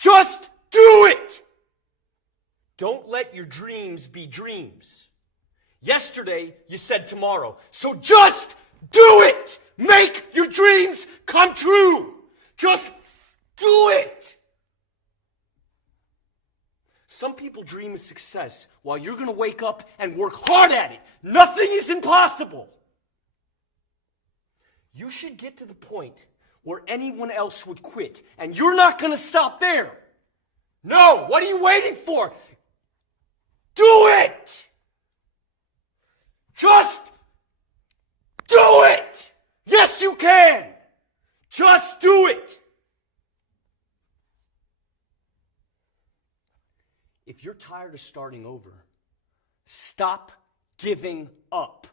Just do it! Don't let your dreams be dreams. Yesterday, you said tomorrow. So just do it! Make your dreams come true! Just do it! Some people dream of success while you're going to wake up and work hard at it. Nothing is impossible. You should get to the point where anyone else would quit, and you're not going to stop there. No, what are you waiting for? Do it! Just do it! Yes, you can! Just do it! If you're tired of starting over, stop giving up.